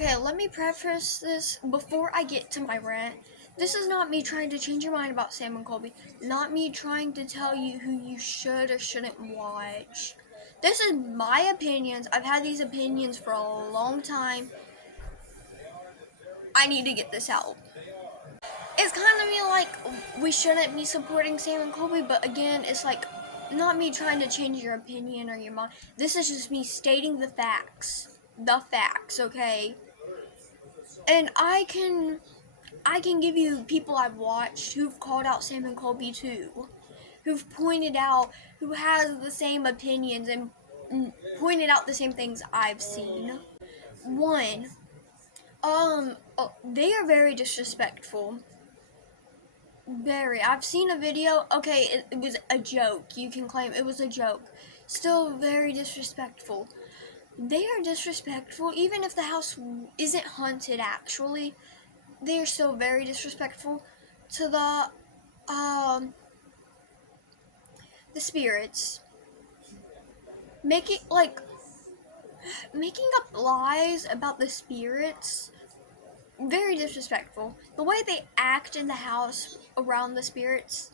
Okay, let me preface this before I get to my rant. This is not me trying to change your mind about Sam and Colby. Not me trying to tell you who you should or shouldn't watch. This is my opinions. I've had these opinions for a long time. I need to get this out. It's kind of me like we shouldn't be supporting Sam and Colby, but again, it's like not me trying to change your opinion or your mind. This is just me stating the facts. The facts, okay? And I can give you people I've watched who've called out Sam and Colby too, who've pointed out, who has the same opinions and pointed out the same things I've seen. One, they are very disrespectful. Very. I've seen a video. Okay, it was a joke. You can claim it was a joke. Still very disrespectful. They are disrespectful, even if the house isn't haunted. Actually, they are still very disrespectful to the spirits. Making up lies about the spirits. Very disrespectful. The way they act in the house around the spirits,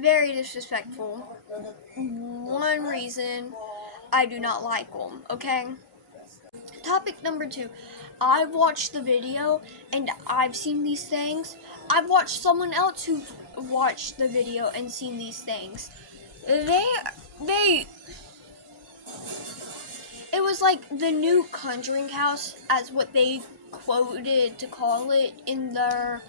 very disrespectful. One reason I do not like them, okay? Topic number 2. I've watched the video and I've seen these things. I've watched someone else who watched the video and seen these things. It was like the new Conjuring house, as what they quoted to call it in their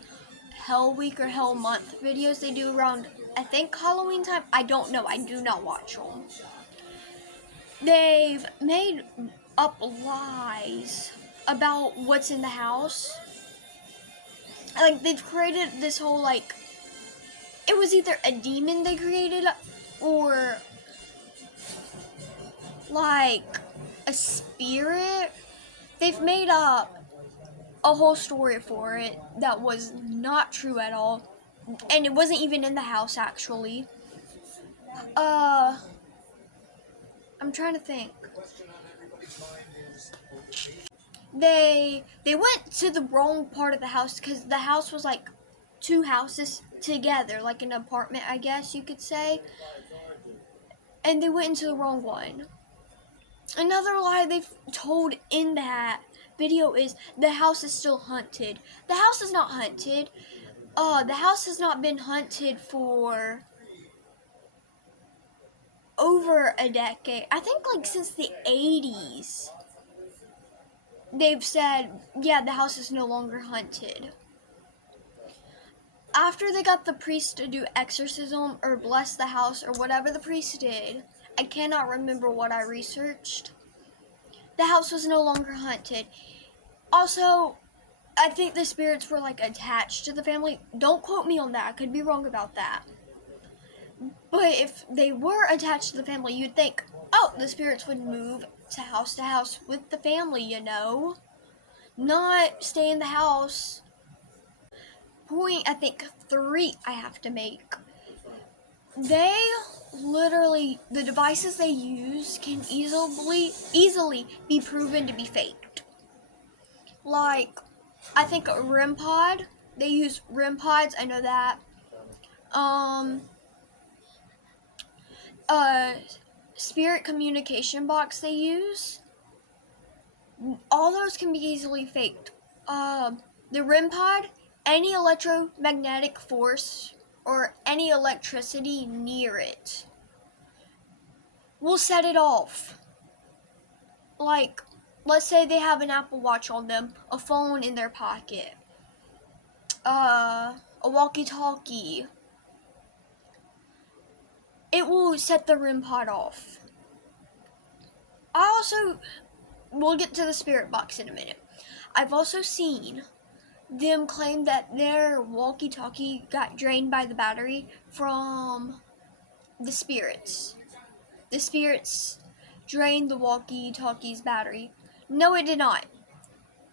Hell Week or Hell Month videos they do around, I think, Halloween time. I don't know. I do not watch them. They've made up lies about what's in the house. Like, they've created this whole, like, it was either a demon they created or, like, a spirit. They've made up a whole story for it that was not true at all, and it wasn't even in the house actually. I'm trying to think. They went to the wrong part of the house because the house was like two houses together, like an apartment, I guess you could say, and they went into the wrong one. Another lie they've told in that video is the house is still haunted. The house is not haunted. The house has not been haunted for over a decade. I think like since the 80s. They've said, yeah, the house is no longer haunted. After they got the priest to do exorcism or bless the house or whatever the priest did, I cannot remember what I researched, the house was no longer haunted. Also, I think the spirits were like attached to the family. Don't quote me on that. I could be wrong about that. But if they were attached to the family, you'd think, oh, the spirits would move to house with the family, you know? Not stay in the house. Point, I think, 3 I have to make. They literally, the devices they use can easily be proven to be faked. Like, I think a REM pod, they use REM pods, I know that. Spirit communication box they use, all those can be easily faked. The REM pod, any electromagnetic force or any electricity near it will set it off. Like, let's say they have an Apple Watch on them, a phone in their pocket, a walkie-talkie. It will set the REM pod off. We'll get to the spirit box in a minute. I've also seen them claim that their walkie-talkie got drained by the battery from the spirits. The spirits drained the walkie-talkie's battery. No, it did not.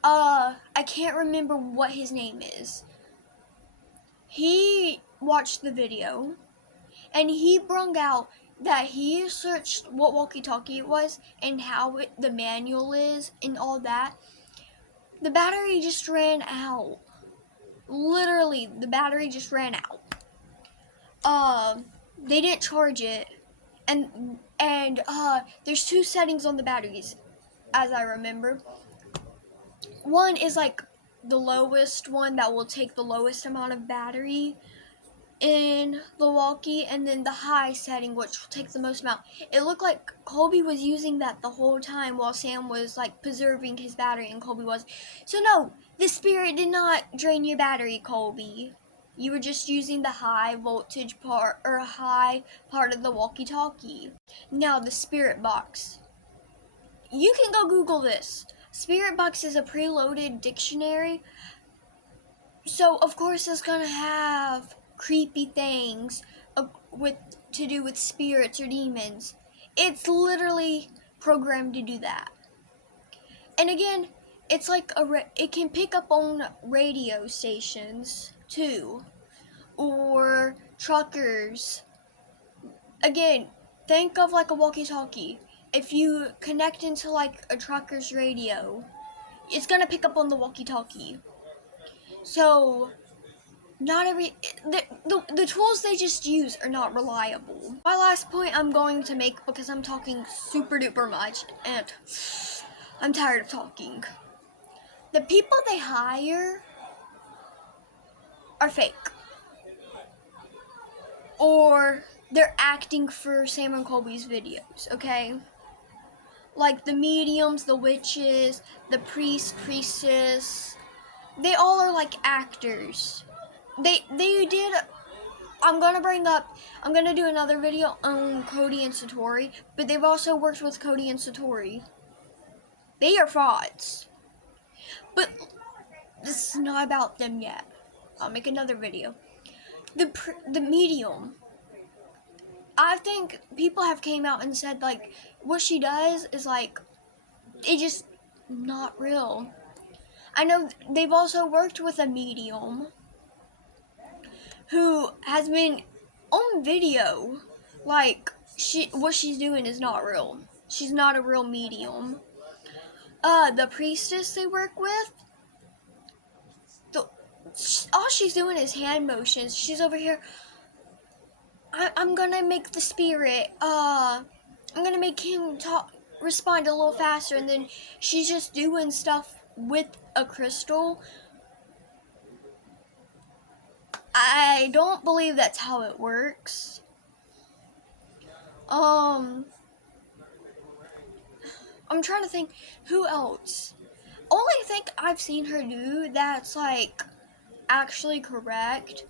I can't remember what his name is. He watched the video, and he brung out that he searched what walkie-talkie it was and how the manual is and all that. the battery just ran out. Literally, the battery just ran out. They didn't charge it, and there's two settings on the batteries, as I remember. One is like the lowest one that will take the lowest amount of battery in the walkie, and then the high setting, which will take the most amount. It looked like Colby was using that the whole time while Sam was like preserving his battery, and Colby was. So no, the spirit did not drain your battery, Colby. You were just using the high voltage part, or high part of the walkie-talkie. Now the spirit box. You can go Google this. Spirit box is a preloaded dictionary. So of course it's gonna have creepy things to do with spirits or demons. It's literally programmed to do that. And again, it's like it can pick up on radio stations too, or truckers. Again, think of like a walkie-talkie. If you connect into like a trucker's radio, it's gonna pick up on the walkie-talkie. So not every the tools they just use are not reliable. My last point I'm going to make, because I'm talking super duper much and I'm tired of talking. The people they hire are fake, or they're acting for Sam and Colby's videos, okay? Like the mediums, the witches, the priestess, they all are like actors. They did. I'm gonna do another video on Cody and Satori, but they've also worked with Cody and Satori. They are frauds. But this is not about them yet. I'll make another video. The medium. I think people have came out and said like what she does is like it just not real. I know they've also worked with a medium who has been on video, like what she's doing is not real. She's not a real medium. The priestess they work with, all she's doing is hand motions. She's over here. I'm gonna make the spirit. I'm gonna make him respond a little faster, and then she's just doing stuff with a crystal. I don't believe that's how it works. I'm trying to think who else. Only thing I've seen her do that's like actually correct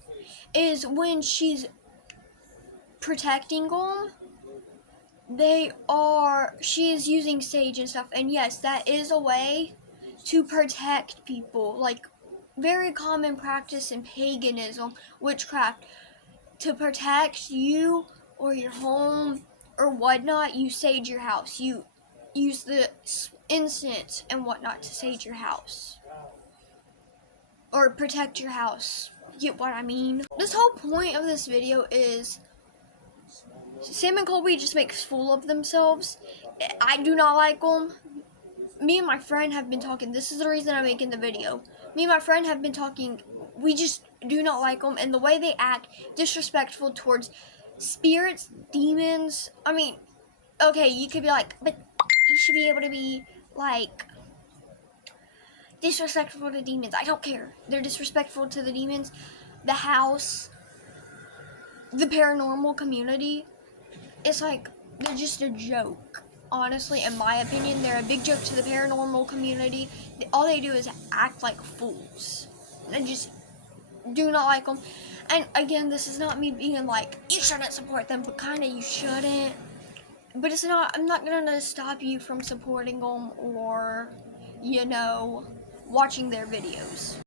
is when she's protecting them. She's using sage and stuff, and yes, that is a way to protect people. Like very common practice in paganism, witchcraft. To protect you or your home or whatnot, you sage your house. You use the incense and whatnot to sage your house. Or protect your house. Get what I mean? This whole point of this video is Sam and Colby just make fool of themselves. I do not like them. Me and my friend have been talking. This is the reason I'm making the video. Me and my friend have been talking. We just do not like them, and the way they act, disrespectful towards spirits, demons. I mean, okay, you could be like, but you should be able to be like disrespectful to demons. I don't care. They're disrespectful to the demons, the house, the paranormal community. It's like they're just a joke. Honestly, in my opinion, they're a big joke to the paranormal community. All they do is act like fools. I just do not like them. And again, this is not me being like, you shouldn't support them, but kind of you shouldn't. But I'm not going to stop you from supporting them or, watching their videos.